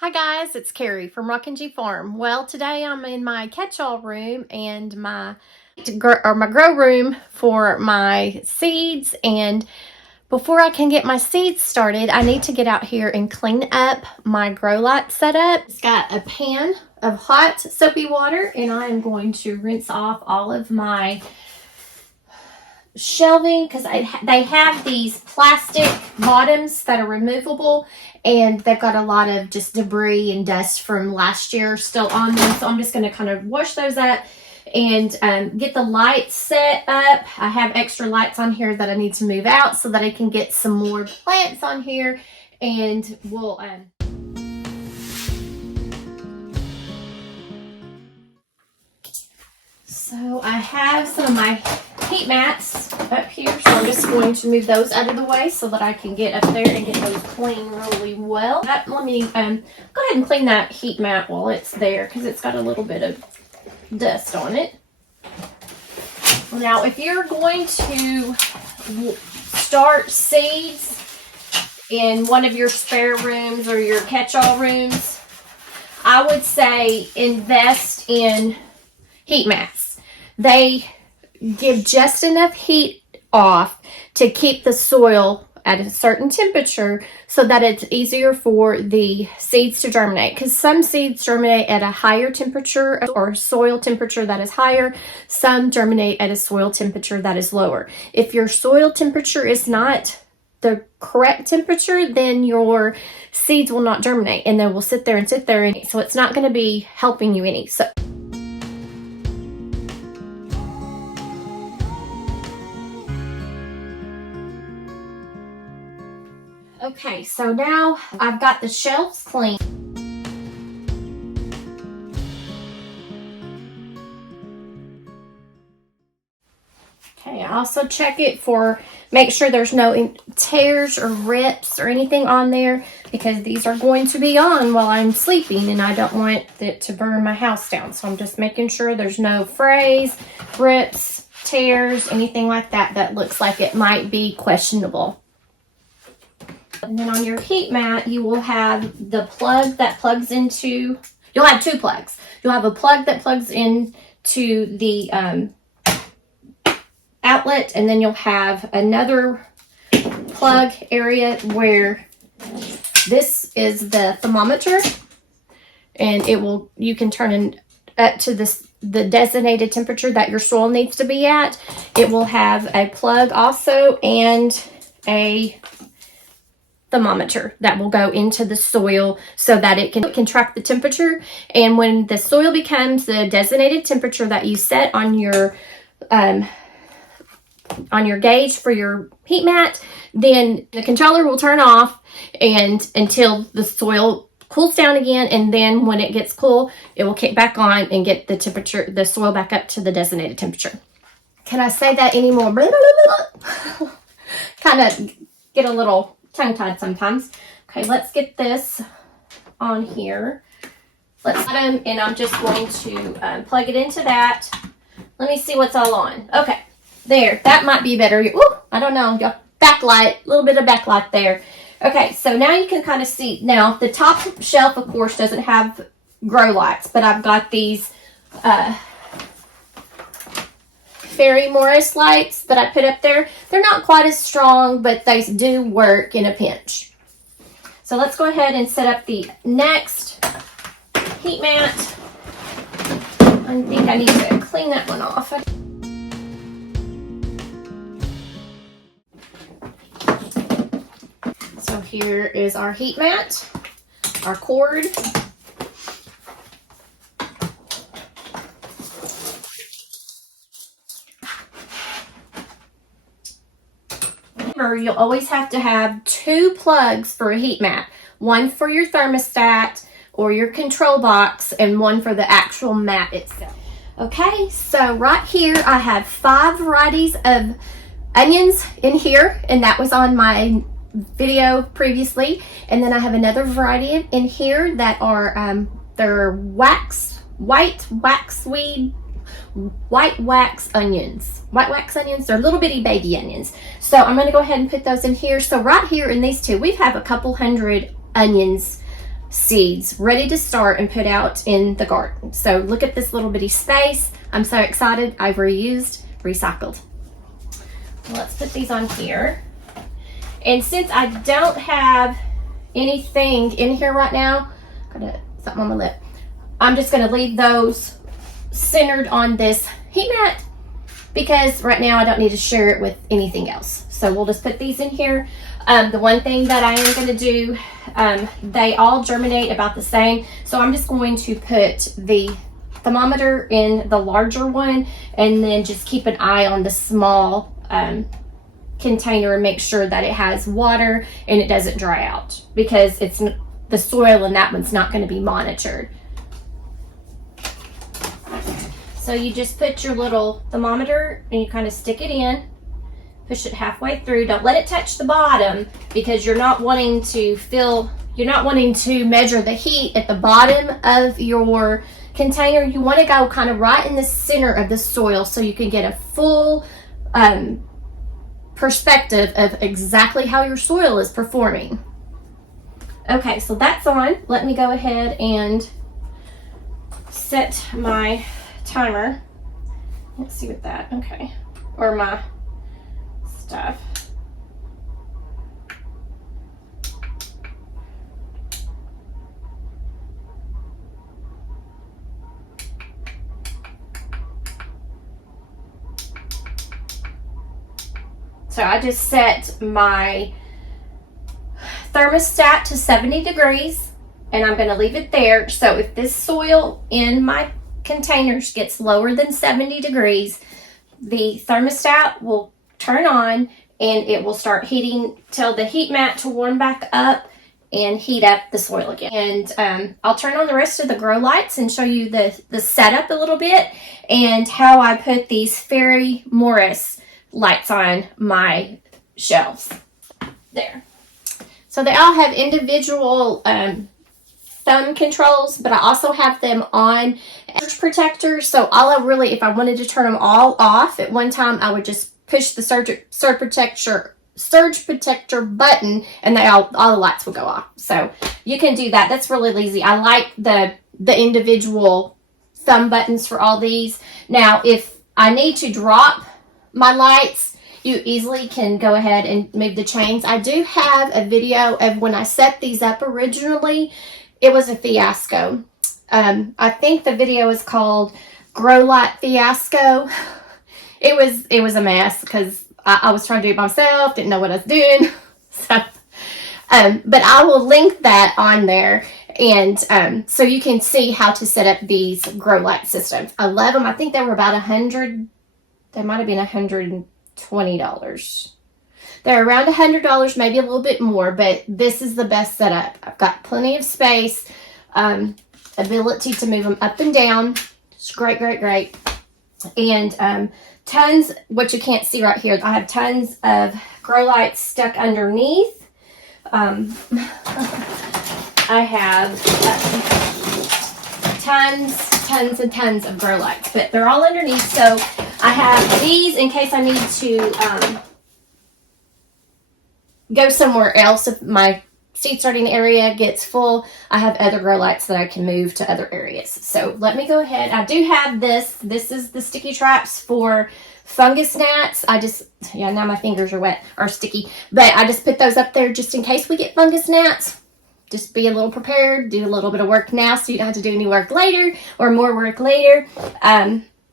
Hi guys, it's Carrie from Rockin' Farm. Well, today I'm in my catch-all room and my grow room for my seeds, and before I can get my seeds started, I need to get out here and clean up my grow light setup. It's got a pan of hot soapy water, and I am going to rinse off all of my shelving because they have these plastic bottoms that are removable, and they've got a lot of just debris and dust from last year still on them. So I'm just going to kind of wash those up and get the lights set up. I have extra lights on here that I need to move out so that I can get some more plants on here, and we'll so I have some of my heat mats up here, so I'm just going to move those out of the way so that I can get up there and get those clean really well. Let me go ahead and clean that heat mat while it's there because it's got a little bit of dust on it. Now, if you're going to start seeds in one of your spare rooms or your catch-all rooms, I would say invest in heat mats. They give just enough heat off to keep the soil at a certain temperature so that it's easier for the seeds to germinate, because some seeds germinate at a higher temperature or soil temperature that is higher. Some germinate at a soil temperature that is lower. If your soil temperature is not the correct temperature, then your seeds will not germinate and they will sit there, and so it's not going to be helping you any. Okay, so now I've got the shelves clean. Okay, I also check it make sure there's no tears or rips or anything on there, because these are going to be on while I'm sleeping and I don't want it to burn my house down. So I'm just making sure there's no frays, rips, tears, anything like that that looks like it might be questionable. And then on your heat mat, you will have the plug that plugs into, you'll have two plugs. You'll have a plug that plugs into the outlet, and then you'll have another plug area where this is the thermometer, and you can turn it up to the designated temperature that your soil needs to be at. It will have a plug also and a thermometer that will go into the soil so that it can track the temperature. And when the soil becomes the designated temperature that you set on your gauge for your heat mat, then the controller will turn off and until the soil cools down again, and then when it gets cool, it will kick back on and get the soil back up to the designated temperature. Can I say that anymore? Kind of get a little tongue-tied sometimes. Okay, let's get this on here. And I'm just going to plug it into that. Let me see what's all on. Okay, there, that might be better. Ooh, I don't know, backlight, a little bit of backlight there. Okay, so now you can kind of see. Now, the top shelf, of course, doesn't have grow lights, but I've got these Fairy Morris lights that I put up there. They're not quite as strong, but they do work in a pinch. So let's go ahead and set up the next heat mat. I think I need to clean that one off. So here is our heat mat, our cord. You'll always have to have two plugs for a heat mat. One for your thermostat or your control box, and one for the actual mat itself. Okay, so right here I have 5 varieties of onions in here, and that was on my video previously. And then I have another variety in here that are they're white wax onions. White wax onions, they're little bitty baby onions. So I'm going to go ahead and put those in here. So right here in these two, we have a couple hundred onions seeds ready to start and put out in the garden. So look at this little bitty space. I'm so excited. I've reused, recycled. Let's put these on here. And since I don't have anything in here right now, got something on my lip, I'm just going to leave those centered on this heat mat because right now I don't need to share it with anything else. So we'll just put these in here. The one thing that I am going to do, they all germinate about the same. So I'm just going to put the thermometer in the larger one and then just keep an eye on the small container and make sure that it has water and it doesn't dry out because it's the soil in that one's not going to be monitored. So you just put your little thermometer and you kind of stick it in, push it halfway through. Don't let it touch the bottom because you're not wanting to measure the heat at the bottom of your container. You want to go kind of right in the center of the soil so you can get a full perspective of exactly how your soil is performing. Okay, so that's on. Let me go ahead and set my timer. Let's see what that, okay, or my stuff. So I just set my thermostat to 70 degrees and I'm going to leave it there. So if this soil in my containers gets lower than 70 degrees, the thermostat will turn on and it will start heating, tell the heat mat to warm back up and heat up the soil again. And I'll turn on the rest of the grow lights and show you the setup a little bit and how I put these Fairy Morris lights on my shelves. There. So they all have individual thumb controls, but I also have them on surge protector. So all I really, if I wanted to turn them all off at one time, I would just push the surge protector button and all the lights will go off. So you can do that. That's really easy. I like the individual thumb buttons for all these. Now, if I need to drop my lights, you easily can go ahead and move the chains. I do have a video of when I set these up originally. It was a fiasco. I think the video is called Grow Light Fiasco. It was a mess because I was trying to do it myself, didn't know what I was doing. So, but I will link that on there. And so you can see how to set up these grow light systems. I love them. I think they were about $100. They might have been $120. They're around $100, maybe a little bit more, but this is the best setup. I've got plenty of space, ability to move them up and down. It's great, great, great. And tons, what you can't see right here, I have tons of grow lights stuck underneath. I have tons and tons of grow lights, but they're all underneath. So I have these in case I need to go somewhere else. If my seed starting area gets full, I have other grow lights that I can move to other areas. So let me go ahead. I do have this. This is the sticky traps for fungus gnats. Now my fingers are wet or sticky, but I just put those up there just in case we get fungus gnats. Just be a little prepared, do a little bit of work now so you don't have to do any work later or more work later.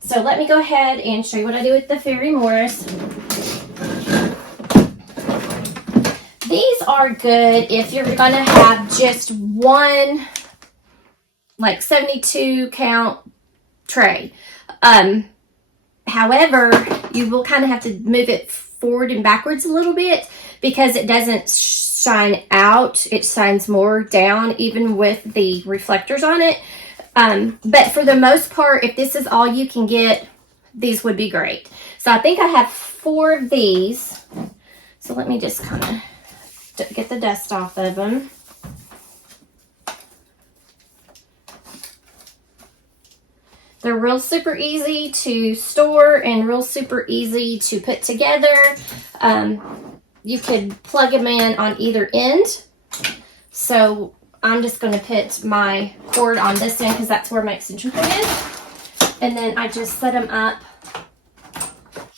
So let me go ahead and show you what I do with the Fairy Morris. These are good if you're going to have just one, like 72 count tray. However, you will kind of have to move it forward and backwards a little bit because it doesn't shine out. It shines more down even with the reflectors on it. But for the most part, if this is all you can get, these would be great. So I think I have 4 of these. So let me just kind of get the dust off of them. They're real super easy to store and real super easy to put together. You could plug them in on either end. So I'm just going to put my cord on this end because that's where my extension cord is. And then I just set them up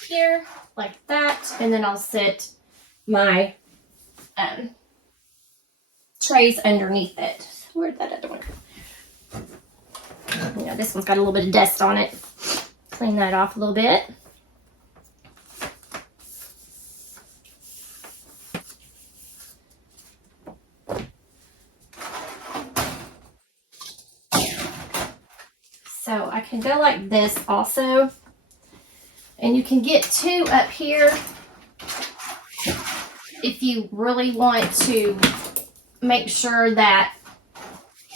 here like that. And then I'll set my trays underneath it. Where'd that other one go? Yeah, this one's got a little bit of dust on it. Clean that off a little bit. So I can go like this also. And you can get 2 up here if you really want to make sure that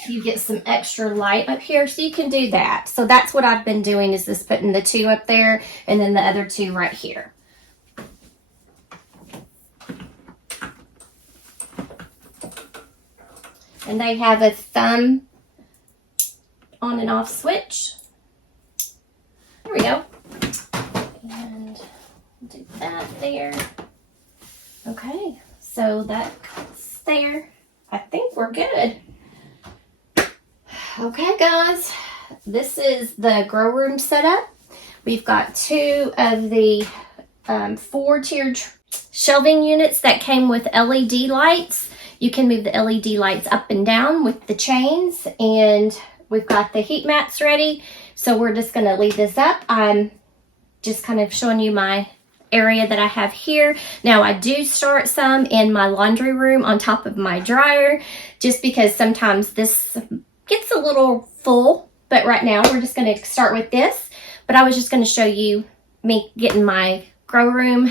you get some extra light up here, so you can do that. So that's what I've been doing, is just putting the 2 up there and then the other 2 right here. And they have a thumb on and off switch. There we go. And do that there. Okay, so that's there. I think we're good. Okay, guys, this is the grow room setup. We've got 2 of the 4-tiered shelving units that came with LED lights. You can move the LED lights up and down with the chains, and we've got the heat mats ready. So we're just going to leave this up. I'm just kind of showing you my area that I have here. Now I do start some in my laundry room on top of my dryer, just because sometimes this gets a little full, but right now we're just going to start with this. But I was just going to show you me getting my grow room.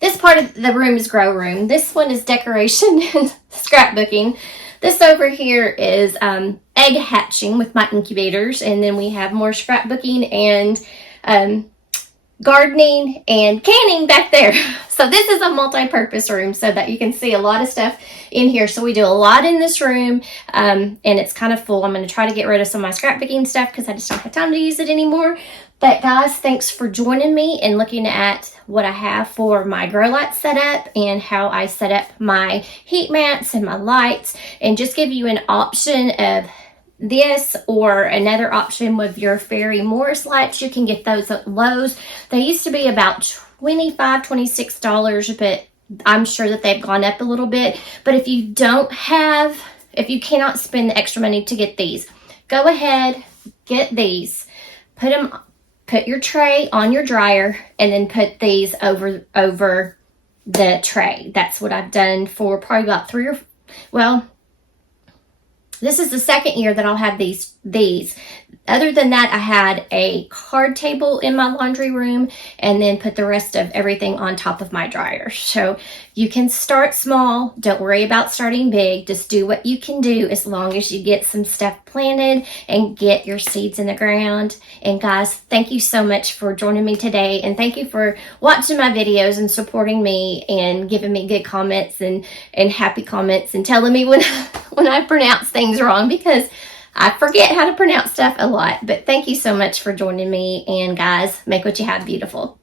This part of the room is grow room. This one is decoration and scrapbooking. This over here is egg hatching with my incubators, and then we have more scrapbooking and gardening and canning back there. So this is a multi-purpose room so that you can see a lot of stuff in here. So we do a lot in this room, and it's kind of full. I'm going to try to get rid of some of my scrapbooking stuff because I just don't have time to use it anymore. But guys, thanks for joining me and looking at what I have for my grow light setup and how I set up my heat mats and my lights, and just give you an option of this or another option with your Fairy Morris lights. You can get those at Lowe's. They used to be about $25, $26, but I'm sure that they've gone up a little bit. But if you cannot spend the extra money to get these, go ahead, get these, put your tray on your dryer, and then put these over the tray. That's what I've done for probably about this is the second year that I'll have these. Other than that, I had a card table in my laundry room and then put the rest of everything on top of my dryer. So you can start small. Don't worry about starting big. Just do what you can do as long as you get some stuff planted and get your seeds in the ground. And guys, thank you so much for joining me today. And thank you for watching my videos and supporting me and giving me good comments and happy comments and telling me when I pronounce things wrong, because I forget how to pronounce stuff a lot. But thank you so much for joining me, and guys, make what you have beautiful.